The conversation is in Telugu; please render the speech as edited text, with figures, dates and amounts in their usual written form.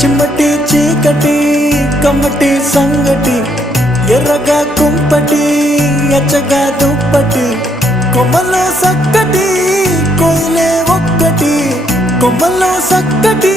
చిమ్మటి చీకటి కమ్మటి సంగటి ఎర్రగా కుంపటి ఎచ్చగా దుప్పటి కొమ్మల్లో సక్కటి కోయిలే ఒక్కటి కొమ్మల్లో సక్కటి